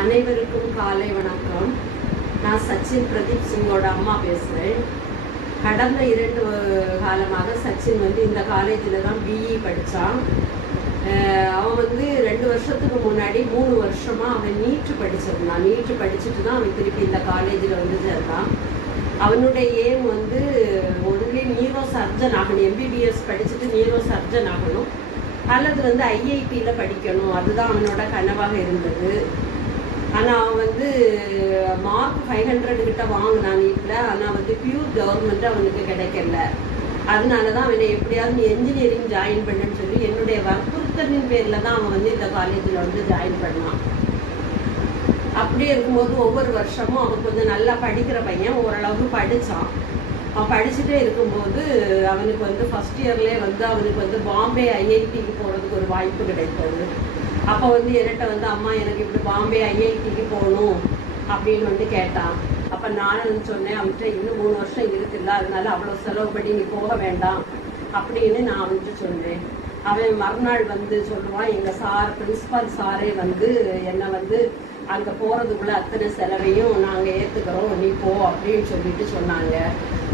அனைவருக்கும் காலை வணக்கம். நான் சச்சின் பிரதீப் சிங்கோட அம்மா பேசுகிறேன். கடந்த 2 காலமாக சச்சின் இந்த காலேஜில் தான் பிஇ படித்தான். அவன் 2 வருஷத்துக்கு முன்னாடி 3 வருஷமாக அவன் நீட்டு படிச்சிருந்தான். நீட்டு படிச்சுட்டு தான் அவன் திருப்பி இந்த காலேஜில் சேர்ந்தான். அவனுடைய ஏம் ஒன்லி நியூரோ சர்ஜன் ஆகணும். எம்பிபிஎஸ் படிச்சுட்டு நியூரோ சர்ஜன் ஆகணும் அல்லது ஐஐடியில் படிக்கணும். அதுதான் அவனோட கனவாக இருந்தது. ஆனால் அவன் மார்க் 500 கிட்ட வாங்கினான் நீட்டில். ஆனால் பியூர் கவர்மெண்ட் அவனுக்கு கிடைக்கல. அதனால தான் அவனை எப்படியாவது நீ என்ஜினியரிங் ஜாயின் பண்ணுன்னு சொல்லி என்னுடைய வற்புறுத்தலின் பேரில் தான் அவன் இந்த காலேஜில் ஜாயின் பண்ணான். அப்படியே இருக்கும்போது ஒவ்வொரு வருஷமும் அவன் கொஞ்சம் நல்லா படிக்கிற பையன், ஓரளவுக்கு படித்தான். அவன் படிச்சுட்டே இருக்கும்போது அவனுக்கு ஃபஸ்ட் இயர்லேயே அவனுக்கு பாம்பே ஐஐடிக்கு போகிறதுக்கு ஒரு வாய்ப்பு கிடைத்தது. அப்போ என்கிட்ட அம்மா எனக்கு இப்படி பாம்பே ஐஐடிக்கு போகணும் அப்படின்னு கேட்டான். அப்போ நான் சொன்னேன், அவன்கிட்ட இன்னும் 3 வருஷம் இருக்குல்ல, அதனால அவ்வளோ செலவு பண்ணி நீ போக வேண்டாம் அப்படின்னு நான் அவன்கிட்ட சொன்னேன். அவன் மறுநாள் சொல்லுவான், எங்கள் சார் பிரின்சிபால் சாரே என்னை அங்கே போகிறதுக்குள்ள அத்தனை செலவையும் நாங்கள் ஏற்றுக்கிறோம், நீ போ அப்படின்னு சொல்லிட்டு சொன்னாங்க.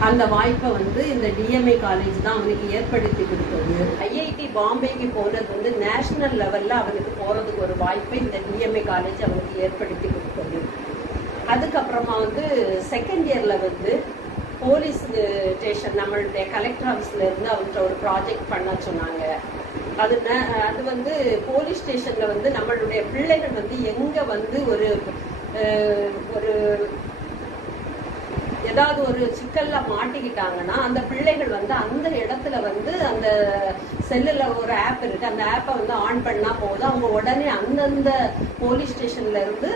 அந்த வாய்ப்பை இந்த டிஎம்ஏ காலேஜ் தான் அவனுக்கு ஏற்படுத்தி கொடுத்தது. ஐஐடி பாம்பேக்கு போனது நேஷனல் லெவலில் அவனுக்கு போகிறதுக்கு ஒரு வாய்ப்பை இந்த டிஎம்ஏ காலேஜ் அவனுக்கு ஏற்படுத்தி கொடுத்தது. அதுக்கப்புறமா செகண்ட் இயரில் போலீஸ் ஸ்டேஷன் நம்மளுடைய கலெக்டர் ஆஃபீஸில் இருந்து அவன்கிட்ட ஒரு ப்ராஜெக்ட் பண்ண சொன்னாங்க. அது போலீஸ் ஸ்டேஷனில் நம்மளுடைய பிள்ளைகள் எங்கே ஒரு ஒரு ஏதாவது ஒரு சிக்கல்ல மாட்டிக்கிட்டாங்கன்னா அந்த பிள்ளைகள் அந்த இடத்துல அந்த செல்லுல ஒரு ஆப் இருக்கு, அந்த ஆப்பை ஆன் பண்ணா போதும், அவங்க உடனே அந்தந்த போலீஸ் ஸ்டேஷன்ல இருந்து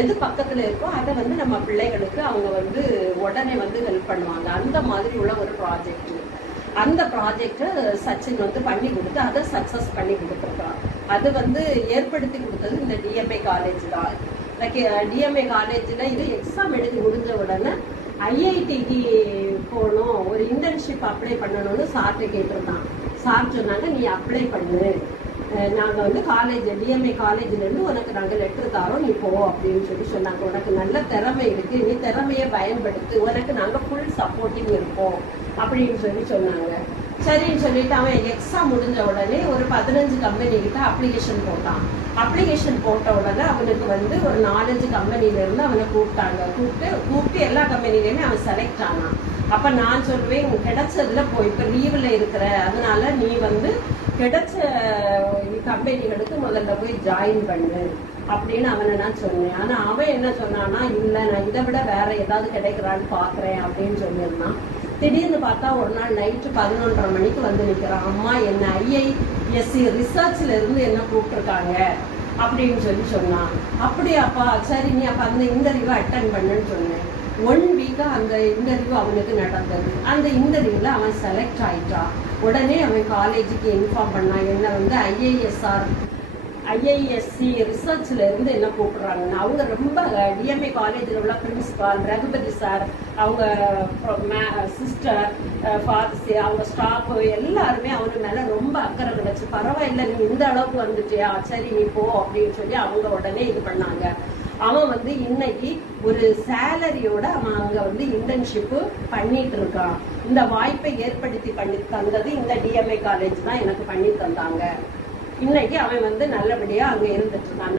எது பக்கத்துல இருக்கோ அதை நம்ம பிள்ளைகளுக்கு அவங்க உடனே ஹெல்ப் பண்ணுவாங்க. அந்த மாதிரி உள்ள ஒரு ப்ராஜெக்ட். அந்த ப்ராஜெக்டை சச்சின் பண்ணி கொடுத்து அதை சக்சஸ் பண்ணி கொடுத்துருக்கான். அது ஏற்படுத்தி கொடுத்தது இந்த டிஎம்ஏ காலேஜ் தான். டிஎம்ஏ காலேஜில் இது எக்ஸாம் எழுதி முடிஞ்ச உடனே ஐஐடிக்கு போகணும், ஒரு இன்டர்ன்ஷிப் அப்ளை பண்ணணும்னு சார்கிட்ட கேட்டிருந்தான். சார் சொன்னாங்க, நீ அப்ளை பண்ணு, நாங்கள் காலேஜ் டிஎம்ஏ காலேஜ்லேருந்து உனக்கு நாங்கள் லெட்டர் தரோம், நீ போ அப்படின்னு சொன்னாங்க. உனக்கு நல்ல திறமை இருக்குது, நீ திறமையை பயன்படுத்து, உனக்கு நாங்கள் ஃபுல் சப்போர்ட்டிங் இருப்போம் அப்படின்னு சொன்னாங்க. சரின்னு சொல்லிட்டு அவன் எக்ஸாம் முடிஞ்ச உடனே ஒரு 15 கம்பெனிக்கிட்ட அப்ளிகேஷன் போட்டான். அப்ளிகேஷன் போட்ட உடனே அவனுக்கு ஒரு 4-5 கம்பெனிலேருந்து அவனை கூப்பிட்டு எல்லா கம்பெனிலையுமே அவன் செலக்ட் ஆனான். அப்போ நான் சொல்லுவேன், கிடைச்சதுல போய் இப்போ லீவில் இருக்கிற, அதனால நீ கிடைச்ச கம்பெனிகளுக்கு முதல்ல போய் ஜாயின் பண்ணு அப்படின்னு அவனை நான் சொன்னேன். ஆனால் அவன் என்ன சொன்னான்னா, இல்லை நான் இதை விட வேற ஏதாவது கிடைக்கிறான்னு பார்க்குறேன் அப்படின்னு சொல்லியிருந்தான். திடீர்னு பார்த்தா ஒரு நாள் நைட்டு 11:30 மணிக்கு நிற்கிறான். அம்மா, என்ன ஐஐஎஸ்சி ரிசர்ச்ல இருந்து என்ன கூப்பிட்டுருக்காங்க அப்படின்னு சொன்னான். அப்படியாப்பா, சரி நீ அப்போ அந்த இன்டர்வியூ அட்டன் பண்ணுன்னு சொன்னேன். 1 வீக்கா அந்த இன்டர்வியூ அவனுக்கு நடந்தது. அந்த இன்டர்வியூல அவன் செலக்ட் ஆயிட்டான். உடனே அவன் காலேஜுக்கு இன்ஃபார்ம் பண்ணான், என்ன ஐஐஎஸ்சி ரிசர்ச்ல இருந்து என்ன கூப்பிடுறாங்கன்னு. அவங்க ரொம்ப டிஎம்ஏ காலேஜில் உள்ள பிரின்சிபால் ரகுபதி சார், அவங்க சிஸ்டர், ஃபாதர்ஸு, அவங்க ஸ்டாஃப் எல்லாருமே அவனு மேலே ரொம்ப அக்கறை வச்சு, பரவாயில்ல நீ இந்த அளவுக்கு வந்துட்டியா, சரி நீ போ அப்படின்னு சொல்லி அவங்க உடனே இது பண்ணாங்க. அவன் இன்னைக்கு ஒரு சேலரியோட அவன் அங்கே இன்டர்ன்ஷிப்பு பண்ணிட்டு இருக்கான். இந்த வாய்ப்பை ஏற்படுத்தி பண்ணி தந்தது இந்த டிஎம்ஏ காலேஜ் தான் எனக்கு பண்ணி தந்தாங்க. இன்னைக்கு அவன் நல்லபடியா அங்க இருந்துட்டு இருக்கான்.